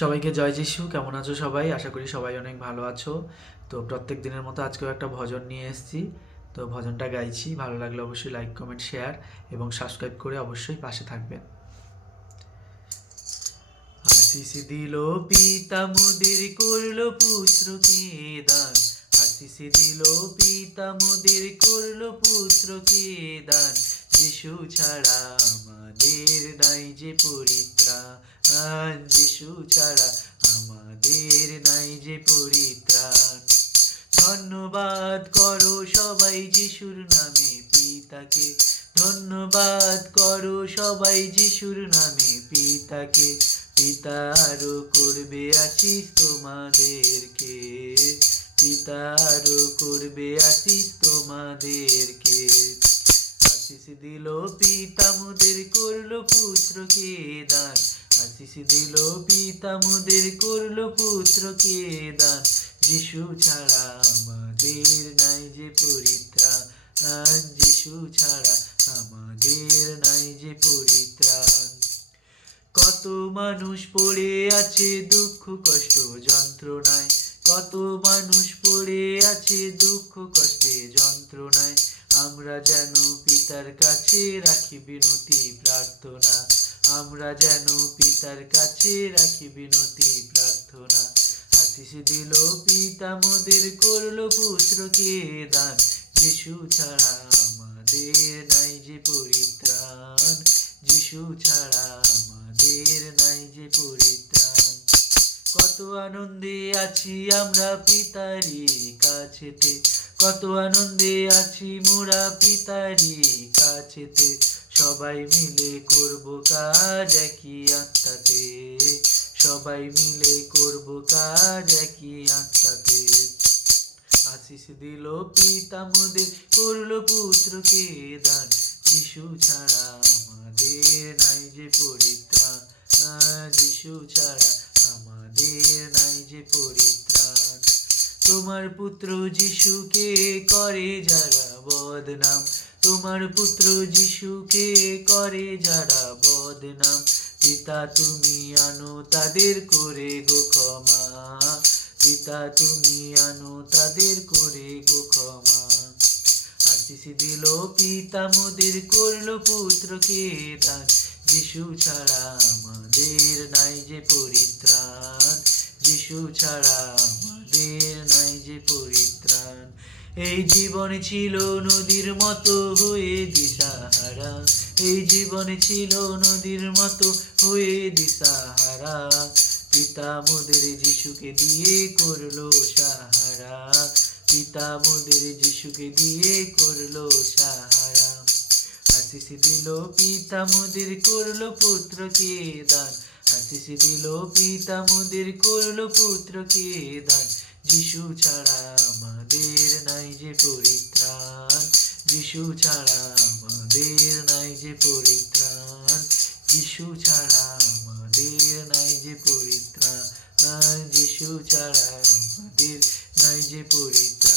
সবাইকে জয় যিশু। কেমন আছো সবাই? আশা করি সবাই অনেক ভালো আছো। তো প্রত্যেক দিনের মতো আজকেও একটা ভজন নিয়ে এসেছি। তো ভজনটা গাইছি। ভালো লাগলে অবশ্যই লাইক কমেন্ট শেয়ার এবং সাবস্ক্রাইব করে অবশ্যই পাশে থাকবেন। আশিস দিল পিতা, মুদির করল পুত্রকে দান। দিল পিতা, মুদির করল দান। যিশু ছাড়া আমাদের নাই যে পরিত্রাণ। যিশু ছাড়া আমাদের নাই যে পরিত্রাণ। ধন্যবাদ করো সবাই যিশুর নামে পিতাকে। ধন্যবাদ করো সবাই যিশুর নামে পিতাকে। পিতা আরও করবে আশিস তোমাদেরকে। পিতা আরও করবে আশিস তোমাদেরকে। আশিস দিল পিতা, মুদের করল পুত্রকে দান। আশিস দিল পিতা, মুদের করল পুত্রকে দান? যিশু ছাড়া আমাদের নাই যে পরিত্রাণ। যিশু ছাড়া আমাদের নাই যে পরিত্রাণ। কত মানুষ পড়ে আছে দুঃখ, কষ্ট, যন্ত্রণায়। কত মানুষ পড়ে আছে দুঃখ, কষ্টে, যন্ত্রণায়। আমরা যেন পিতার কাছে রাখি বিনতি, প্রার্থনা। আমরা যেন পিতার কাছে রাখি বিনতি, প্রার্থনা। আশিস দিল পিতা, মোদের করল পুত্রকে দান। যিশু ছাড়া আমাদের নাই যে পরিত্রাণ। যিশু ছাড়া আমাদের নাই যে পরিত্রাণ। কত আনন্দে আছি আমরা পিতারি কাছেতে। কত আনন্দে আছি মোরা পিতারি কাছেতে। সবাই মিলে করব কাজ একই আত্মাতে। সবাই মিলে করব কাজ একই আত্মাতে। আশিস দিল পিতা মোদের করল পুত্রকে দান। যিশু ছাড়া আমাদের নাই যে পরিত্রাণ। যিশু ছাড়া আমাদের নাই যে পরিত্রাণ। তোমার পুত্র যিশুকে করে যারা বদনাম তোমার পুত্র যিশুকে করে যারা বদনাম, পিতা তুমি আনো তাদের করে গো ক্ষমা। পিতা তুমি আনো তাদের করে গো ক্ষমা। আশিস দিল পিতা, মোদের করল পুত্রকে দান। যিশু ছাড়া আমাদের নাই যে পরিত্রাণ। যিশু ছাড়া আমাদের নাই যে পরিত্রাণ। এই জীবন ছিল নদীর মতো হয়ে দিশাহারা। এই জীবন ছিল নদীর মতো হয়ে দিশাহারা। পিতা মোদের যিশুকে দিয়ে করল সাহারা। পিতা মোদের যিশুকে দিয়ে করল সাহারা। আশিস দিল, পিতা মোদের করল পুত্রকে দান। আশিস দিল পিতা মোদের করল পুত্রকে দান? যিশু ছাড়া আমাদের নাই যে পরিত্রাণ। যিশু ছাড়া আমাদের নাই যে পরিত্রাণ। যিশু ছাড়া আমাদের নাই যে পরিত্রাণ। যিশু ছাড়া আমাদের নাই যে পরিত্রাণ।